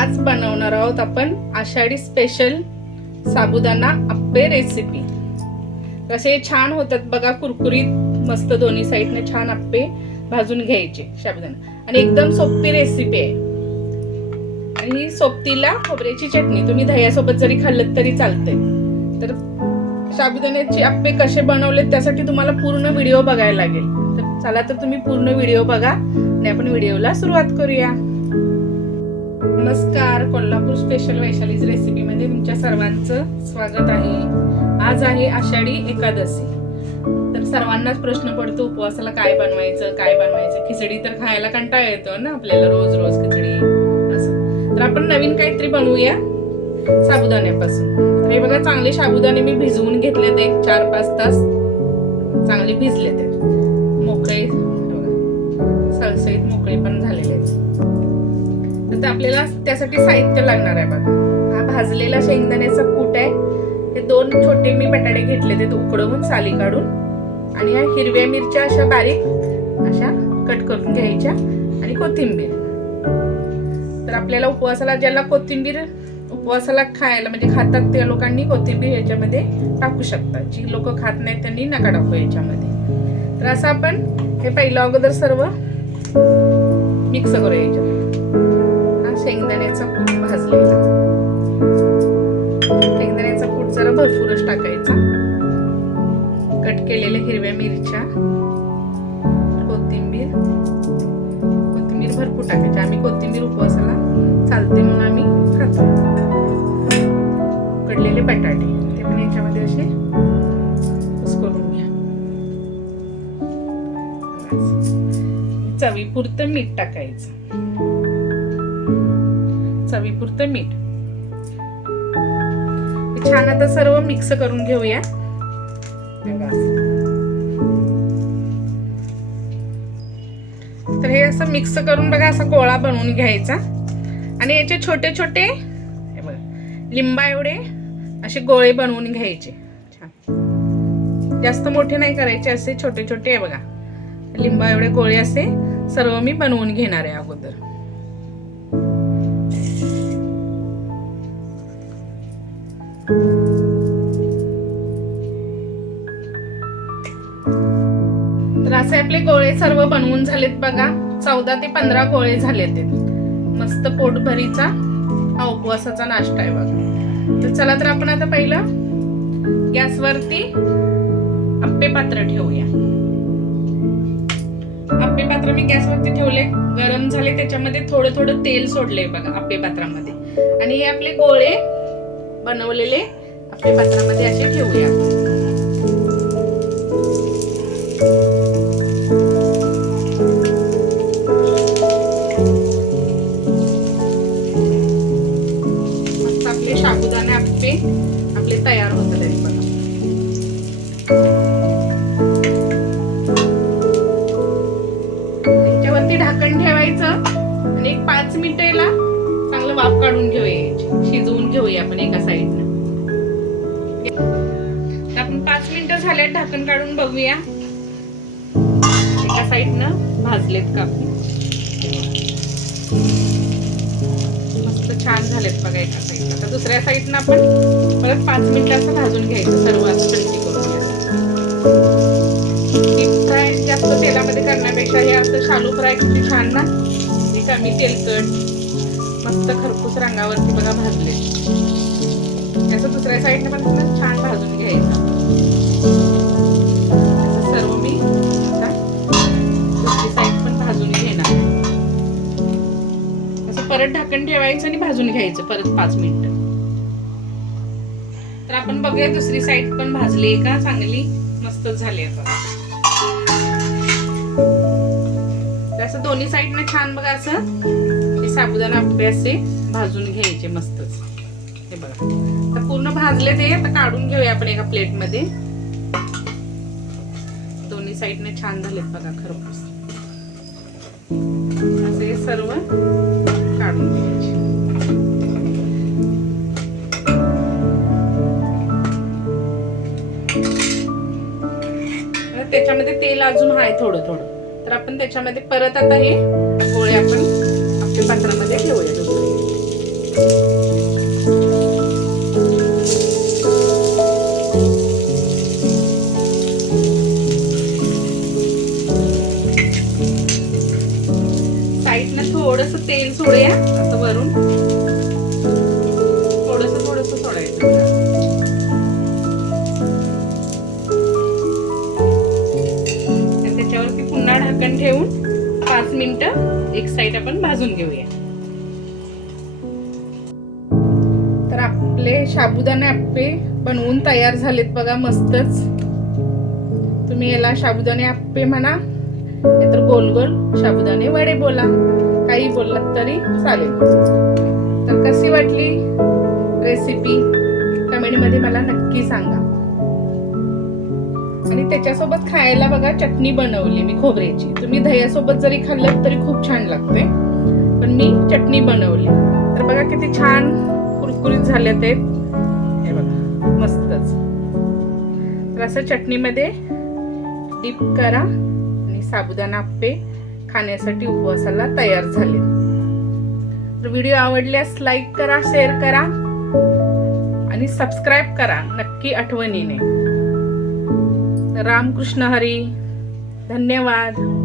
आज बनवणार आहोत आपण आषाढी स्पेशल साबुदाणा आप्पे रेसिपी कसे छान होतात बघा कुरकुरीत मस्त दोन्ही साईडने छान आप्पे भाजून घ्यायचे साबुदाणा. आणि एकदम सोपी रेसिपी आहे. आणि सोबतीला खोबऱ्याची चटणी. तुम्ही दह्यासोबत जरी खाल्लं तरी चालतंय. तर साबुदाण्याचे आप्पे कसे बनवले त्यासाठी तुम्हाला पूर्ण व्हिडिओ बघायला लागेल. तर चला तर तुम्ही पूर्ण व्हिडिओ बघा आणि आपण व्हिडिओला सुरुवात करूया. नमस्कार. कोल्हापूर स्पेशल वैशालीज रेसिपीमध्ये तुमच्या सर्वांचं स्वागत आहे. आज आहे आषाढी एकादशी. तर सर्वांनाच प्रश्न पडतो उपवासाला काय बनवायचं काय बनवायचं? खिचडी तर खायला कंटाळा येतो ना आपल्याला रोज रोज खिचडी असं. तर आपण नवीन काहीतरी बनवूया साबुदाण्यापासून. तर हे बघा चांगले साबुदाणे मी भिजवून घेतले एक चार पाच तास. चांगले भिजले ते मोकळे सळसळीत मोकळे पण झालेले आहेत. तर आपल्याला त्यासाठी साहित्य लागणार आहे बघा. हा भाजलेला शेंगदाण्याचा कूट आहे. हे दोन छोटे मी बटाटे घेतले ते उकडवून साली काढून आणि ह्या हिरव्या मिरच्या अशा बारीक अशा कट करून घ्यायच्या आणि कोथिंबीर. तर आपल्याला उपवासाला ज्याला कोथिंबीर उपवासाला खायला म्हणजे खातात त्या लोकांनी कोथिंबीर याच्यामध्ये टाकू शकतात. जी लोक खात नाहीत त्यांनी नका टाकू याच्यामध्ये. तर असं आपण हे पहिलं अगोदर सर्व मिक्स करू याच्यामध्ये. शेंगदाण्याचा कूट भाजलेला. शेंगदाण्याचा कूट जरा भरपूरच टाकायचा. कट केलेल्या हिरव्या मिरच्या कोथिंबीर. कोथिंबीर भरपूर टाकायची. आम्ही कोथिंबीर उपवासाला चालते म्हणून आम्ही खातो. उकडलेले बटाटे ते पण याच्यामध्ये असे करून घ्या. चवीपुरतं मीठ टाकायचं. चवीपुरतं मीठ. छान आता सर्व मिक्स करून घेऊया. तर हे असं मिक्स करून बघा असा गोळा बनवून घ्यायचा. आणि याचे छोटे छोटे बघा. लिंबा एवढे असे गोळे बनवून घ्यायचे. छान. जास्त मोठे नाही करायचे असे छोटे छोटे आहे बघा. लिंबा एवढे गोळे असे सर्व मी बनवून घेणार आहे अगोदर. असे आपले गोळे सर्व बनवून झालेत बघा. चौदा ते पंधरा गोळे झालेत ते. मस्त पोटभरीचा हा उपवासाचा नाश्ता आहे बघा. तर चला तर आपण आता पहिलं गॅसवरती आप्पे पात्र ठेवूया. आप्पे पात्र मी गॅसवरती ठेवले. गरम झाले त्याच्यामध्ये थोडं थोडं तेल सोडले बघा आप्पे पात्रामध्ये. आणि हे आपले गोळे बनवलेले आप्पे पात्रामध्ये असे ठेवूया. ढाकण ठेवायचं आणि एक पाच मिनिटेला चांगलं वाफ काढून घेऊया. शिजवून घेऊया आपण एका साईडनं आपण पाच मिनिटं झाले ढाकण काढून बघूया. एका साईडनं भाजलेत का मस्त छान झालेत बघा एका साईडला तर दुसऱ्या साईडनं आपण परत पाच मिनिटं असं भाजून घ्यायचं सर्व असं तेलामध्ये हे असं शालू फ्राय किती छान ना? हे कमी तेलकट मस्त खरपूस रंगावरती बघा भाजले. त्याचं दुसऱ्या साईडने पण छान भाजून घ्यायचं. सर्व मी आता दुसरी साईड पण भाजून घेणार असं परत ढाकण ठेवायचं आणि भाजून घ्यायचं परत पाच मिनिटं. तर आपण बघूया दुसरी साईड पण भाजली का? चांगली मस्त झाली आता असं दोन्ही साईडनं छान बघा असं. हे साबुदाणा आपले असे भाजून घ्यायचे मस्तच. हे बघा. तर पूर्ण भाजले ते आता काढून घेऊया आपण एका प्लेटमध्ये. दोन्ही साईडने छान झालेत बघा खरपूस. असे सर्व काढून घ्यायचे. त्याच्यामध्ये तेल अजून आहे थोडं थोडं. तर आपण त्याच्यामध्ये परत आता हे गोळे आपण आपल्या पात्रामध्ये ठेवूया. थोडस तेल सोडूया असं वरून. थोडस थोडस सोडायचं. ठेवून पाच मिनटं एक साईड आपण भाजून घेऊया. तर आपले साबुदाणे आप्पे बनवून तयार झालेत बघा मस्तच. तुम्ही याला साबुदाणे आप्पे म्हणा नाहीतर गोल गोल साबुदाणे वडे बोला काही बोललात तरी चालेल. तर कशी वाटली रेसिपी कमेंटमध्ये मला नक्की सांगा. आणि त्याच्यासोबत खायला बघा चटणी बनवली मी खोबऱ्याची. तुम्ही दह्यासोबत जरी खाल्लं तरी खूप छान लागते पण मी चटणी बनवली. तर बघा किती छान कुरकुरीत झाले ते. हे बघा मस्तच. तर असं चटणीमध्ये डीप करा आणि साबुदाणा आप्पे खाण्यासाठी उपवासाला तयार झाले. तर व्हिडिओ आवडल्यास लाईक करा शेअर करा आणि सबस्क्राईब करा नक्की आठवणीने. रामकृष्ण हरी धन्यवाद.